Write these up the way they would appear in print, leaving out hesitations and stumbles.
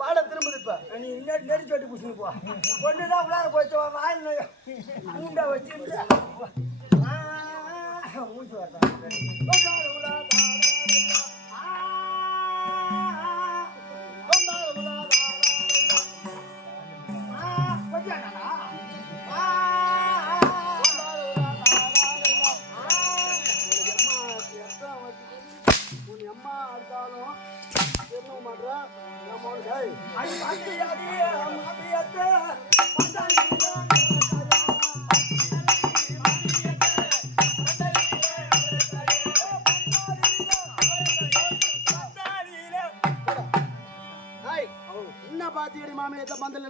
பாட திரும்புது இப்ப நீ நெரிச்சு வெட்டி புடிச்சுன்னு போ பொண்ணுதான் உள்ளார போச்சு வாயில் மூண்டா வச்சு மூச்சு வரதான்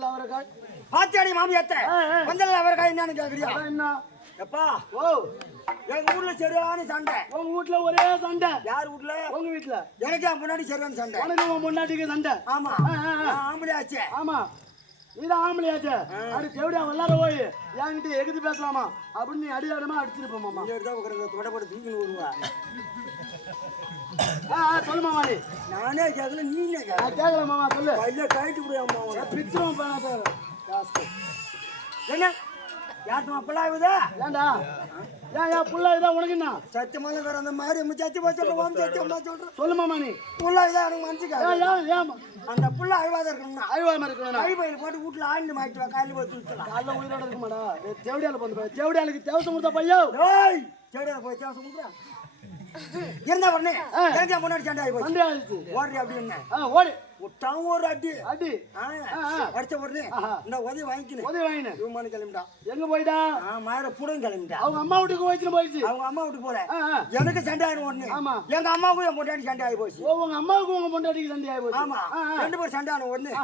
பந்தல் அவரைக்காய் பாத்தியாடி மாமியாத்த பந்தல் அவரைக்காய் என்னன்னு கேக்குறியா என்ன எப்பா ஓ எங்க ஊர்ல சரியான சண்டை உங்க வீட்டுல ஒரே சண்டை யார் வீட்ல உங்க வீட்டுல எனக்கு என் முன்னாடி சரியான சண்டை உனக்கு உன் முன்னாடிக்கு சண்டை ஆமா ஆம்பளை ஆச்சே ஆமா நீதான் ஆம்பளையாச்சே அது தேவடியா வல்லார போய் என்கிட்ட எகுதி பேசலாமா அப்படின்னு நீ அடியாடமா அடிச்சிருப்போமாமா தொடப்பட தூக்கின்னு வருவா சொல்லு மாமா நீ நானே கேட்கல நீனே கேட்கல மாமா சொல்லு கையில கழிட்டு விடுவாமா பிச்சுரும் என்ன யார்த்தமா பிள்ளை ஆகுதா ஏண்டா ஏன் புள்ள இதா உனக்கு என்ன சத்தியமான வேற அந்த மாதிரி சத்தி சொல்றேன் சொல்லு மாமா நீ புள்ள இதா எனக்கு மனசுக்கு ஏன் அந்த புள்ள அழிவாத இருக்கணும்னா அழிவாம இருக்கணும் அழிவையில் போட்டு வீட்டுல ஆண்டு மாட்டிவா காலையில் போய் தூக்கலாம் காலைல உயிரோட இருக்க மாடா தேவடியால வந்து தேவடியாளுக்கு தேவசம் கொடுத்தா பையோ ஏய் தேவடியால போய் தேவசம் கொடுக்குறேன் இருந்தா உடனே எனக்கு முன்னாடி சண்டை ஆகி போய் சண்டை ஆயிடுச்சு ஓடுறி அப்படின்னு ஓடி விட்டாவும் ஒரு அடி அடி அடிச்ச உடனே இந்த உதவி வாங்கிக்கணும் உதவி வாங்கினேன் இவன் கிளம்பிட்டா எங்க போயிட்டா மாயிர புடம் கிளம்பிட்டா அவங்க அம்மா வீட்டுக்கு போயிடுச்சு போயிடுச்சு அவங்க அம்மா வீட்டுக்கு போல எனக்கு சண்டை ஆயிடும் உடனே ஆமா எங்க அம்மாவுக்கும் என் பொண்டாட்டி சண்டை ஆகி போச்சு உங்க அம்மாவுக்கும் உங்க பொண்டாட்டிக்கு சண்டை ஆகி போச்சு ஆமா ரெண்டு பேரும் சண்டை ஆன உடனே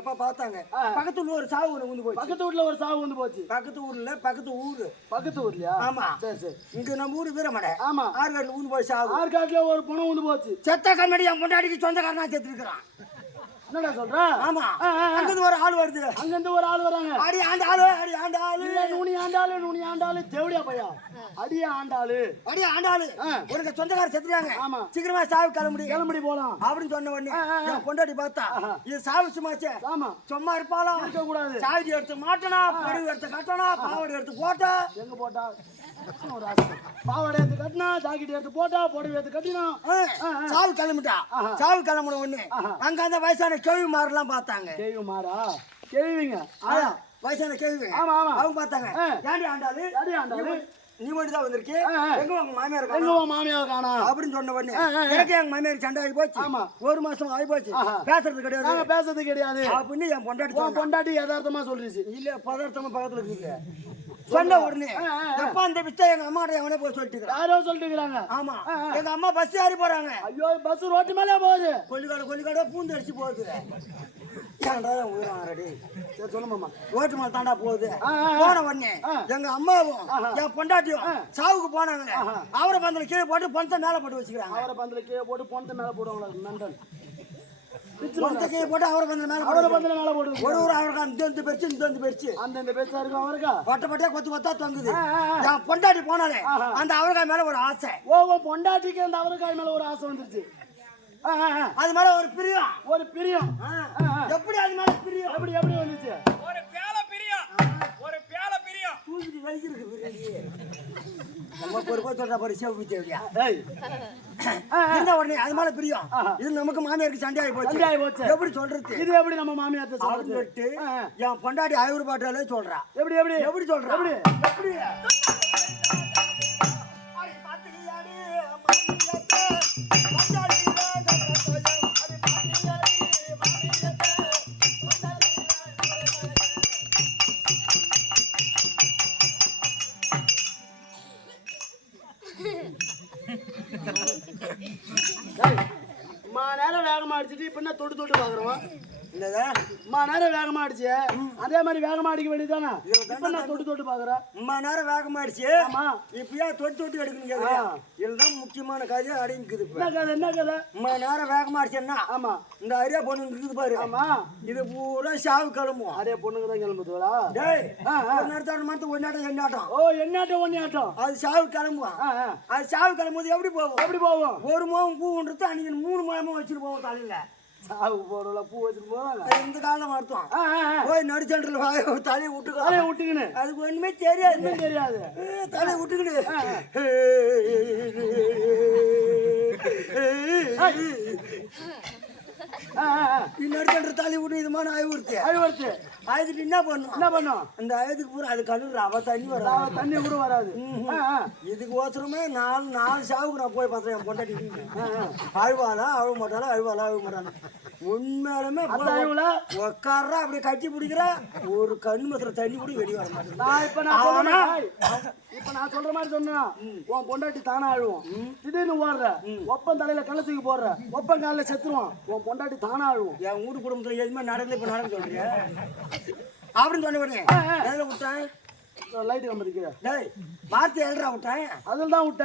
எப்ப பார்த்தாங்க பக்கத்து ஊர்ல ஒரு சாவு ஒண்ணு வந்து போச்சு பக்கத்து வீட்டுல ஒரு சாவு வந்து போச்சு பக்கத்து ஊர்ல பக்கத்து ஊர்லயா ஆமா சரி சரி இங்க நம்ம ஊரு வீரமடை ஆமா ஆறுகாட்டுல ஊந்து போய் சாவு ஆறுகாட்டுல ஒரு பணம் வந்து போச்சு செத்த கண்ணாடி என் பொண்டாட்டிக்கு சொந்தக்காரனா செத்து இருக்கிறான் என்னடா சொல்ற ஆமா அங்கிருந்து ஒரு ஆள் வருது அங்கிருந்து ஒரு ஆள் வராங்க அடி ஆண்டாளு அடி ஆண்டாளு நூனி ஆண்டாளு தேவடியா பையா அடியா ஆண்டாளு உனக்கு சொந்தக்கார செத்துறாங்க ஆமா சீக்கிரமா சாவு கிளம்பி போலாம் அப்படின்னு சொன்ன உடனே என் பொண்டாட்டி பார்த்தா இது சாவு சும்மாச்சே ஆமா சும்மா இருப்பாளா இருக்க கூடாது சாவி எடுத்து மாட்டனா படுவு எடுத்து கட்டனா பாவாடை எடுத்து போட்டா எங்க போட்டா ஒரு ஆசை பாவாடை எடுத்து கட்டினா ஜாக்கெட் எடுத்து போட்டா புடவை எடுத்து கட்டினா சாவு கிளம்பிட்டா சாவு கிளம்பின உடனே அங்க அந்த வயசான கேள்வி மாறலாம் பார்த்தாங்க கேள்வி மாறா கேள்விங்க வயசான கேள்வி ஆமா ஆமா அவங்க பார்த்தாங்க ஏண்டி ஆண்டாளு நீ மட்டும் தான் வந்திருக்கே எங்க உங்க மாமியார் எங்க மாமியார் காணா அப்படின்னு சொன்ன உடனே எனக்கு எங்க மாமியார் சண்டை ஆகி போச்சு ஆமா ஒரு மாசம் ஆகி போச்சு பேசுறது கிடையாது நாங்க பேசுறது கிடையாது அப்படின்னு என் பொண்டாட்டி யதார்த்தமா சொல்லிச்சு இல்ல பதார்த்தமா பக்கத்துல இருக்கு சொன்ன உடனே எப்ப அந்த பிச்சை எங்க அம்மாட்ட எவனே போய் சொல்லிட்டு யாரோ சொல்லிட்டு ஆமா எங்க அம்மா பஸ் ஏறி போறாங்க ஐயோ பஸ் ரோட்டு மேலே போகுது கொல்லிக்காடு பூந்து அடிச்சு போகுது சொல்லுமாமா ரோட்டு மேல தாண்டா போகுது போன உடனே எங்க அம்மாவும் என் பொண்டாட்டியும் சாவுக்கு போனாங்களே அவரை பந்தல கீழே போட்டு பணத்தை மேல போட்டு வச்சுக்கிறாங்க அவரை பந்தல கீழே போட்டு பணத்தை மேல போடுவாங்களா நண்பன் போட்டு அவரை பந்தல மேல போட்டு ஒரு அவருக்கு இந்த பெருச்சு அந்த பெருசா இருக்கும் அவருக்கா பட்டையா கொத்தா தொங்குது என் பொண்டாட்டி போனாலே அந்த அவரைக்காய் மேல ஒரு ஆசை பொண்டாட்டிக்கு அந்த அவரைக்காய் மேல ஒரு ஆசை வந்துருச்சு அது மேல ஒரு பிரியம் எப்படி அது மேல பிரியம் எப்படி வந்துச்சு ஒரு பேல பிரியம் தூக்கிட்டு வலிக்கிறது பிரியம் நம்ம பொறுப்பா சொல்ற பாரு சேவு தேவையா இந்த உடனே அது மேல பிரியம் இது நமக்கு மாமியாருக்கு சண்டை ஆகி போச்சு எப்படி சொல்றது இது எப்படி நம்ம மாமியார்ட்ட சொல்றது என் பொண்டாட்டி ஐநூறு பாட்டாலே சொல்றா எப்படி சொல்றா எப்படி நேரம் வேகமா அடிச்சுட்டு இப்ப என்ன தொட்டு பாக்குறோம் நேரம் வேகமா அடிச்சு அதே மாதிரி வேகமா அடிக்க வேண்டியதானே தொட்டு பாக்குறேன் நேரம் வேகமா அடிச்சு இப்பயா தொட்டு எடுக்கணும் இதுதான் முக்கியமான கதை அடங்கிக்குது என்ன கதை நேரம் வேகமா அடிச்சேன்னா ஆமா இந்த அரியா பொண்ணு இருக்குது பாரு ஆமா இது பூரா சாவு கிளம்பும் அரியா பொண்ணுங்க தான் கிளம்புதுவா நடத்தாட்டம் ஒன்னாட்டம் எண்ணாட்டம் ஒன்னாட்டம் அது சாவு கிளம்புவான் அது சாவு கிளம்பும்போது எப்படி போவோம் ஒரு மோகம் பூன்றது அன்னைக்கு 3 மோகமும் வச்சுட்டு போவோம் தலையில சாவு போறல பூ வச்சுட்டு போறாங்க இந்த காலம் அர்த்தம் போய் நடுச்சண்டில் தலையை விட்டுக்கின்னு அதுக்கு ஒண்ணுமே தெரியாது தலையை விட்டுக்கிட்டு நடுச்சண்ட தலையை விட்டு இது மாதிரி அழுவுறுத்து ஆயுதுட்டு என்ன பண்ணும் அந்த ஆயுதுக்கு பூரா அது கழுவுற அவ தண்ணி கூட வராது இதுக்கு ஓசரமே நாலு சாவுக்கு நான் போய் பார்த்தேன் என் பொண்டாட்டி அழுவாளா அழுவ மாட்டாளா உண்மையாலுமே அதான் இவங்கள உக்காடுறா அப்படியே கட்டி பிடிக்கிறா ஒரு கண்ணு மசுற தண்ணி கூட வெளியே வர மாட்டேங்குது. நான் இப்ப நான் சொல்ற மாதிரி சொன்னா உன் பொண்டாட்டி தானா அழுவோம். திடீர்னு ஓடுற ஒப்பன் தலையில கள்ள தூக்கி போடுற ஒப்பன் காலில் செத்துருவான். உன் பொண்டாட்டி தானா அழுவோம். என் வீட்டு குடும்பத்துல எதுவுமே நடக்கல, இப்ப நடக்க சொல்றியா அப்படின்னு சொன்ன உடனே எதுல விட்டேன்? லைட்டு கம்பெனிக்கு டேய் வார்த்தை எழுறா விட்டேன். அதில் தான் விட்டேன்.